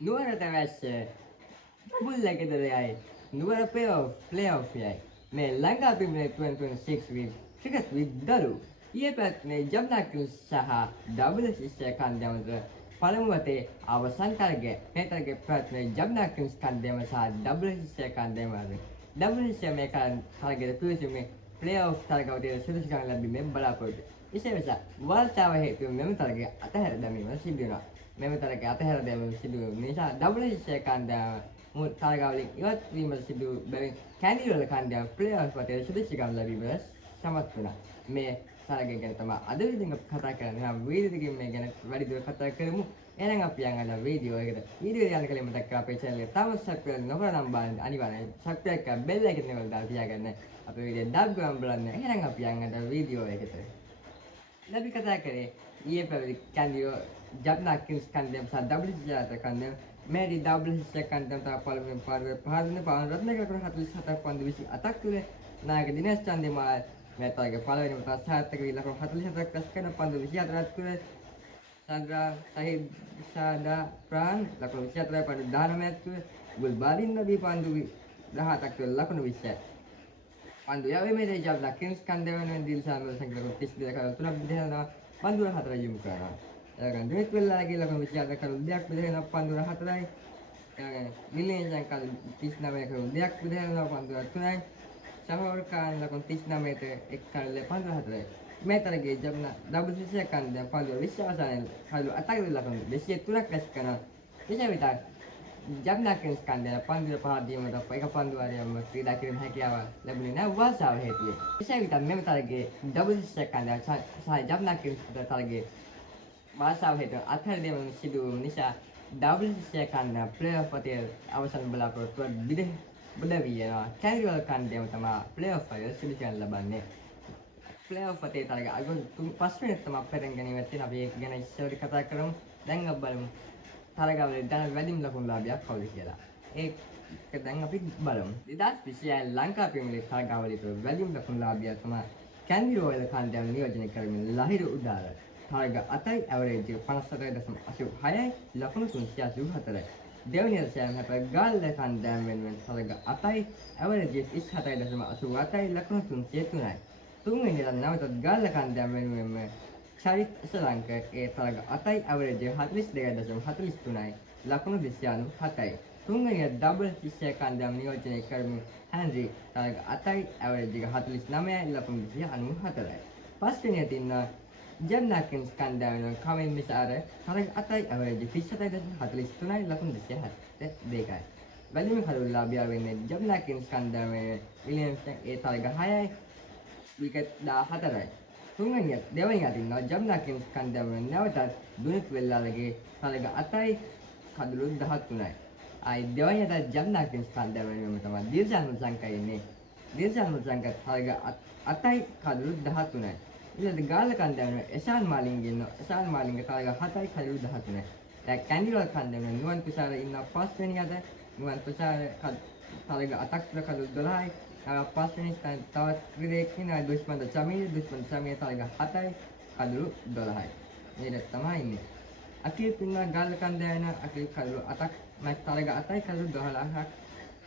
නුවරට අවශ්‍ය ඩබල් එකදරයයි නුවර ප්ලේ-ඔෆ් යයි මේ Lanka premier 2026 with cricket with දරු ඊයේ පැවැත්මේ ජම්නාකිස් සහ ඩබල් ශිෂ්‍ය කණ්ඩායමට පළමු වතේ අවසන් තරගය මේ තරගයේ පැවැත්මේ ජම්නාකිස් කණ්ඩායම සහ ඩබල් ශිෂ්‍ය කණ්ඩායම අතර ඩබල් ශිෂ්‍ය මේ තරගයේ පිවිසීමේ ප්ලේ-ඔෆ් තරගවලදී සුදුසුකම් ලැබීමේ බලාපොරොත්තු විශේෂ වාර්තාව හේතුවෙන් මෙම තරගය අතහැර දැමීම සිදු වෙනවා. මෙම තරගය අතහැර දැමීම සිදු වූ නිසා ඩබල් ශිෂ්‍ය කණ්ඩායම මුල් තරගවලින් ඉවත් වීමට සිදු බැවින් කැන්ඩිවල කණ්ඩායම ප්ලේ-ඔෆ් වටේ සුදුසුකම් ලැබීමට සමත් වුණා. මේ තරගය ගැන තමයි අද විදිහට කතා කරන්නේ. නම් වීඩියෝ එකකින් මේ ගැන වැඩි දුර කතා කරමු. එහෙනම් අපි යන්න වීඩියෝ එකට. වීඩියෝ යන කලින් මතක් කරලා අපේ channel එක තාම subscribe නොකර නම් බලන්න අනිවාර්යෙන් subscribe කරලා bell icon එක දාලා තියාගන්න. අපේ වීඩියෝ ඩබ් ගාම් බලන්න. එහෙනම් අපි යන්න වීඩියෝ එකට. අපි කතා කරේ ඊයේ පැවති කැන්ඩියෝ ජම්නාකිස් කණ්ඩායම සහ ඩබල් ශිෂ්‍ය කණ්ඩායම මේ ඩබල් ශිෂ්‍ය කණ්ඩායම තමයි පළවෙනි පාරේ පහරන පාන රත්නකර 47ක් පන්දු 28ක් තුල නායක දිනේෂ් චන්දිමාල් මේ තරගයේ පළවෙනිම තත්සාර්ථක වී ලකුණු 47ක් රැස් කරන පන්දු 24ක් තුල සන්ද්‍රා සහිද් ෂාඩා ප්‍රාන් ලකුණු 24යි පන්දු 19ක් තුල ගුල් බාරින් නබී පන්දු 17ක් තුල ලකුණු 20යි පන්දු යවේ මේ ජම්නාකිස් කණ්ඩායම දිල්ෂාන් සංකල්ප 32 කර තුනක් බෙදලා පන්දු 4 යොමු කරනවා. එයාගෙන දෙවිත් වෙල්ලාගේ ලකුණු 24 කර දෙයක් බෙදලා පන්දු 4යි. එයාගෙන නිලේන්ජන් කල 39 කර දෙයක් බෙදලා පන්දු 3යි. ශහෝර් ખાન ලකුණු 39ට එක් කරලා පන්දු 4යි. මේ තරගයේ ජම්නා ඩබල් ශිෂ්‍ය කණ්ඩායම පන්දු 20 අවසානයේ කළු අතක ලකුණු 203ක් රැස් කරනවා. විශේෂ ජම්නාකිස් කණ්ඩායම පන්දු පහ දීමට එක පන්දු වරියම ක්‍රීඩා කිරීම හැකියාව ලැබුණේ නැහැ වාසාව හේතුවෙන්. විශේෂ මෙම තරගයේ ඩබල් ශිෂ්‍ය කණ්ඩායම සහ ජම්නාකිස් තරගයේ වාසාව හේතුව අත්හැර දීම සිදු වූ නිසා ඩබල් ශිෂ්‍ය කණ්ඩායම ප්ලේ-ඔෆ් වටේ අවසන් බලාපොරොත්තුව බිඳවී යනවා. කැන්ඩිවල කණ්ඩායම තමයි ප්ලේ-ඔෆ් වල සුදුසුකම් ලබන්නේ. ප්ලේ-ඔෆ් වටේ තරගය අගොන් පස්වෙනි තමයි පෙරෙන් ගැනීමත් තියෙන අපි ඒක ගැන ඉස්සරට කතා කරමු. දැන් අපි බලමු තරගවල දැන් වැඩිම ලකුණු ලාභයක් කවුද කියලා. ඒක දැන් අපි බලමු. 2026 ලංකා ප්‍රීමියර් ලීග් තරගවලදී වැඩිම ලකුණු ලාභය තමයි කැන්ඩිවල කණ්ඩායම නියෝජනය කරමින් ලහිරු උදාර. තරග අතයි ඇවරේජ් එක 57.86යි ලකුණු 384යි. දෙවැනි රසයන් හැබැයි ගාල්ල කණ්ඩායම වෙනුවෙන් තරග අතයි ඇවරේජ් 27.87යි ලකුණු 303යි. තුන්වෙනි රන් නැවතත් ගාල්ල කණ්ඩායම වෙනුවෙන් චරිත් ශ්‍රලංක ඒ තරග අතයි ඇවරේජ් 42.43යි ලකුණු 297යි. තුන්වෙනි ඩබල් ශිෂ්‍ය කණ්ඩායම නියෝජනය කරමින් හැන්රි තරග අතයි ඇවරේජ් එක 49යි ලකුණු 294යි. පස්වෙනි තින්න ජම්නාකිස් කණ්ඩායම කමෙන් මිසාර තරග අතයි ඇවරේජ් 27.43යි ලකුණු 272යි. වැඩිම කළු ලාභය වෙන්නේ ජම්නාකිස් කණ්ඩායමේ විලියම්සන් ඒ තරග 6යි විකට් 14යි. තුන්වෙනි දෙවැනි අතින්නවා ජම්නාකිස් කණ්ඩායම නැවතත් දුනිත් වෙල්ලාලගේ තරග අතයි කඩලු 13යි. ආයි දෙවැනි අත ජම්නාකිස් කණ්ඩායම වෙනුවෙන් තමයි දිල්ෂාන් සංකය ඉන්නේ. දිල්ෂාන් සංකය තරග අතයි කඩලු 13යි. ඊළඟ ගාල්ල කණ්ඩායම එෂාන් මාලින්ගේ ඉන්න එෂාන් මාලින්ගේ තරග 7යි කඩලු 13යි. දැන් කැන්ඩිවල කණ්ඩායම නුවන් තුෂාර ඉන්න පස්වෙනි අත නුවන් තුෂාර තරග අතක් කඩලු 12යි. පස්වෙනි තවත් ක්‍රීඩකයෙක් ඉන්නවා දුෂ්මන්ත චමීල් තරග 7යි කඩලු 12යි. මේක තමයි ඉන්නේ. අකිල් පින්නා ගාල්ල කණ්ඩායම අකිල් කඩලු 8ක් මැච් තරග 8යි කඩලු 12ක්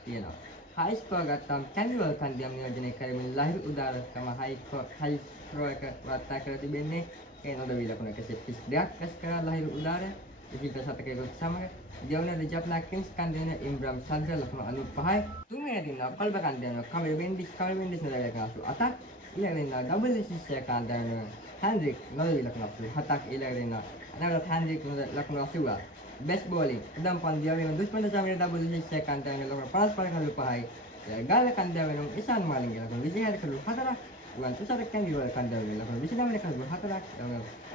තියෙනවා. හයි ස්කෝර් ගත්තාම කැන්ඩිවල කණ්ඩායම නියෝජනය කරමින් ලහිරු උදාර තම හයි ස්කෝර් එක වාර්තා කර තිබෙන්නේ. ඒ නොදවි ලකුණු 132ක් රැස් කරලා ලහිරු උදාර විශිෂ්ට ශතකයකට සමග දෙවන ජම්නාකිස් කණ්ඩායම ඉම්බ්‍රාම් සන්දර ලකුණු 95යි. තුන්වෙනි දින කොල්බ කණ්ඩායම කමල් වෙන්ඩිස් නලයක 88ක්. ඊළඟ දින ඩබල් ශිෂ්‍ය කණ්ඩායම හැන්රික් නොදවි ලකුණු 7ක්. ඊළඟ දින නැවත හැන්රික් ලකුණු 80ක්. බෙස්ට් බෝලින් උදම් පන්දිය වෙන දුෂ්මන්ත චමීර ඩබල් ශිෂ්‍ය කණ්ඩායම ලකුණු 55 කළු 5යි. ගාල්ල කණ්ඩායම වෙනුම් ඉෂාන් මාලින්ගේ ලකුණු 26 කළු 4ක්. වන් තුෂාර කැන්ඩිවල කණ්ඩායම ලකුණු 29 කළු 4ක්.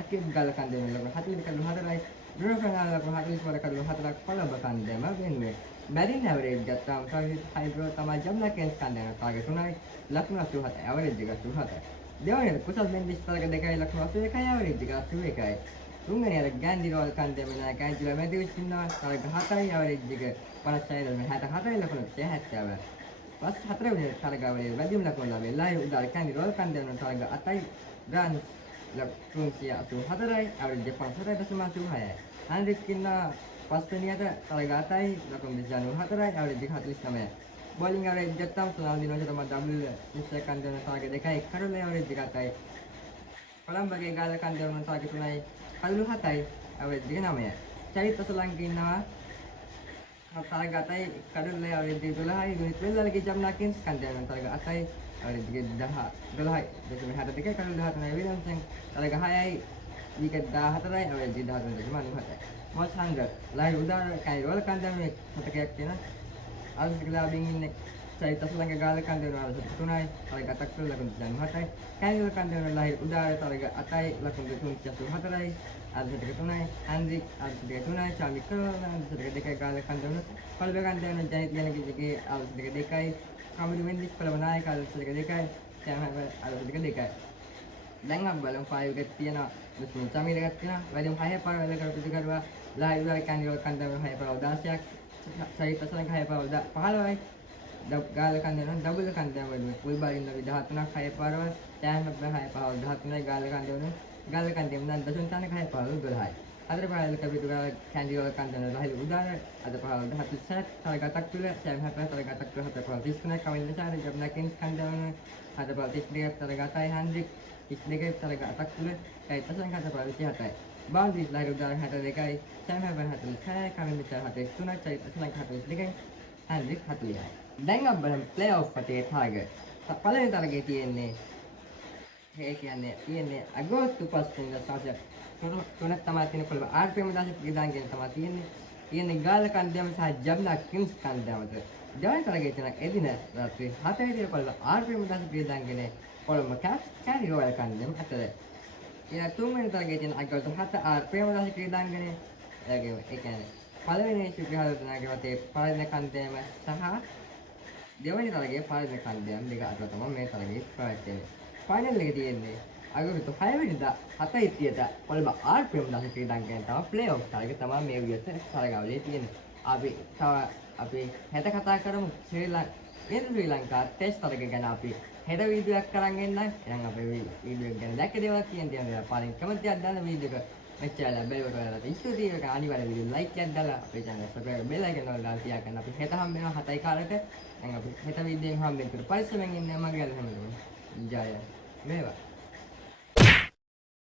අකිල් ගාල්ල කණ්ඩායම ලකුණු 40 කළු 4යි. බ්‍රෝෆනාල ලකුණු 44 කළු 4ක් කොළඹ කණ්ඩායම වෙනුවෙන්. බැරින් ඇවරේජ් ගත්තාම සවිත් හයිබ්‍රෝ තමයි ජම්නාකිස් කණ්ඩායම තරග 3යි ලකුණු 87 ඇවරේජ් එක 87යි. දෙවැනි කුසල් මෙන්ඩිස් තරග 2යි ලකුණු 81යි ඇවරේජ් එක 81යි. තුන්වෙනි ගෑන්ඩිරෝල් කණ්ඩායම නායක ඇන්ජලෝ මැතිව්ස් ඉන්නවා තරග 7යි ඇවරේජ් එක 56.64යි ලකුණු 70යි. පස් හතරවෙනි තරගවලදී වැඩිම ලකුණු ලැබෙන්නේ ලහිරු උදාර කැන්ඩිරෝල් කණ්ඩායම තරග 8යි ග්‍රාන්ඩ් ලකුණු 384යි ඇවරේජ් 54.86යි. හැන්රික් ඉන්නවා පස්වෙනියට තරග 7යි ලකුණු 294යි අවුරුදු 49යි. බෝලිං අවරේජ් ගත්තාම සුනිල් දිනෝෂ තමයි ඩබල් විශ්ව කන්දේන තරග 2යි කරුණේ අවුරුදු 7යි. කොළඹගේ ගාල කන්දේන තරග 3යි කළු 7යි අවුරුදු 9යි. චරිත සලංක ඉන්නවා තරග 8යි කරුණේ අවුරුදු 12යි. ගුනිත් වෙල්ලලගේ ජම්නා කින්ස් කන්දේන තරග 8යි අවුරුදු 12යි. දෙකම 62 කරුණේ 13යි විලියම්සන් තරග 6යි විකට් 14යි අවුරුදු 13.97යි. මොස් හංගර් ලයි උදාර කයි රෝල් කන්දේන මතකයක් තියෙනවා. අල්ගලාබින් ඉන්නේ චරිත සලංග ගාල කන්දේන අවුරුදු 3යි තරග 8ක් තුල ලකුණු 97යි. කැනිල් කන්දේන ලයි උදාර තරග 8යි ලකුණු 384යි. අවුරුදු 3යි ඇන්ඩ්‍රික් අවුරුදු 3යි චාමික අවුරුදු 2යි ගාල කන්දේන පල්බ කන්දේන ජනිත් යනගේ අවුරුදු 2යි කමිලු මෙන්ඩිස් පළව නායක අවුරුදු 2යි සෑම අවුරුදු 2යි. දැන් අපි බලමු 5 විකට් තියෙනවා දුස්මින් චමීල එකක් තියෙනවා වැඩිම 6 පාර වෙල කරපු කරුවා ලයි උදාර කැනිල් කන්දේන 6 පාර 16ක් චරිත සලංග 6 පාර 15යි ගාල කන්දේන ඩබල් කන්දේන වල කුල් බාරින්න 13ක් 6 පාරවල් සෑම 6 පාර 13යි ගාල කන්දේන ගාල කන්දේන නම් දසුන් තනක 6 පාර 12යි. අතර පාරවල කපිටු ගාල කැන්ඩිවල් කන්දේන ලයි උදාර අද පාර 17ක් තරග 8ක් තුල සෑම 7 තරග 8ක් තුල 7 පාර 33ක් කමින් දෙසාරේ ජබ්නා කින්ස් කන්දේන අද පාර 32ක් තරග 8යි හන්ද්‍රික් 32ක් තරග 8ක් තුල චරිත සලංග 7 පාර 27යි. බාන්ඩ්‍රීස් ලයි උදාර 62යි සෑම 46යි කමින් දෙසාර 73ක් චරිත සලංග 42යි හන්ද්‍රික් 40යි. දැන් අපි බලමු ප්ලේ ඔෆ් වටේ තරග. පළවෙනි තරගයේ තියෙන්නේ තියෙන්නේ අගෝස්තු 5 වෙනිදා සාසය තුනක් තමයි තියෙන කොළඹ RPM 10 ක්‍රීඩාංගණය තමයි තියෙන්නේ ගාල කන්දේම සහ ජබ්නා කින්ස් කන්දේමද. දෙවන තරගයේ තියෙන එදින රාත්‍රී 7 ට කොළඹ RPM 10 ක්‍රීඩාංගණය කොළඹ කැනි රෝයල් කන්දේම අතර. ඊළඟ තුන්වෙනි තරගයේ තියෙන අගෝස්තු 7 RPM 10 ක්‍රීඩාංගණය ඒ කියන්නේ පළවෙනි ශිල්පියාලුතුනාගේ වතේ පළවෙනි කන්දේම සහ දෙවැනි තරගයේ පළවෙනි කන්දේම දෙක අතර තමයි මේ තරගයේ ප්‍රවැත්වෙන්නේ. ෆයිනල් එක තියෙන්නේ අගෝස්තු 6 වෙනිදා 7:30ට කොළඹ RPM 10 ක්‍රීඩාංගණය තමයි ප්ලේ ඔෆ් තරගය තමයි මේ විදිහට තරගාවලියේ තියෙන්නේ. අපි හෙට කතා කරමු ශ්‍රී ලංකා ටෙස්ට් තරගය ගැන අපි හෙට වීඩියෝයක් කරන් එන්නම්. එහෙනම් අපේ වීඩියෝ එක ගැන දැක්ක දේවල් තියෙනවා. පාලින් කමෙන්ට් එකක් දාන්න වීඩියෝ එක මෙච්චර බෙල් එක වලට ස්තුතියි. ඒක අනිවාර්ය වීඩියෝ ලයික් එකක් දාලා අපේ channel එක සබ්ස්ක්‍රයිබ් බෙල් එකක් දාලා තියාගන්න. අපි හෙට හම්බ වෙනවා 7යි කාලෙට. දැන් අපි හෙට වීඩියෝ එකෙන් හම්බ වෙන්න පරිස්සමෙන් ඉන්න මගේ අල්ලන්න. ජය වේවා.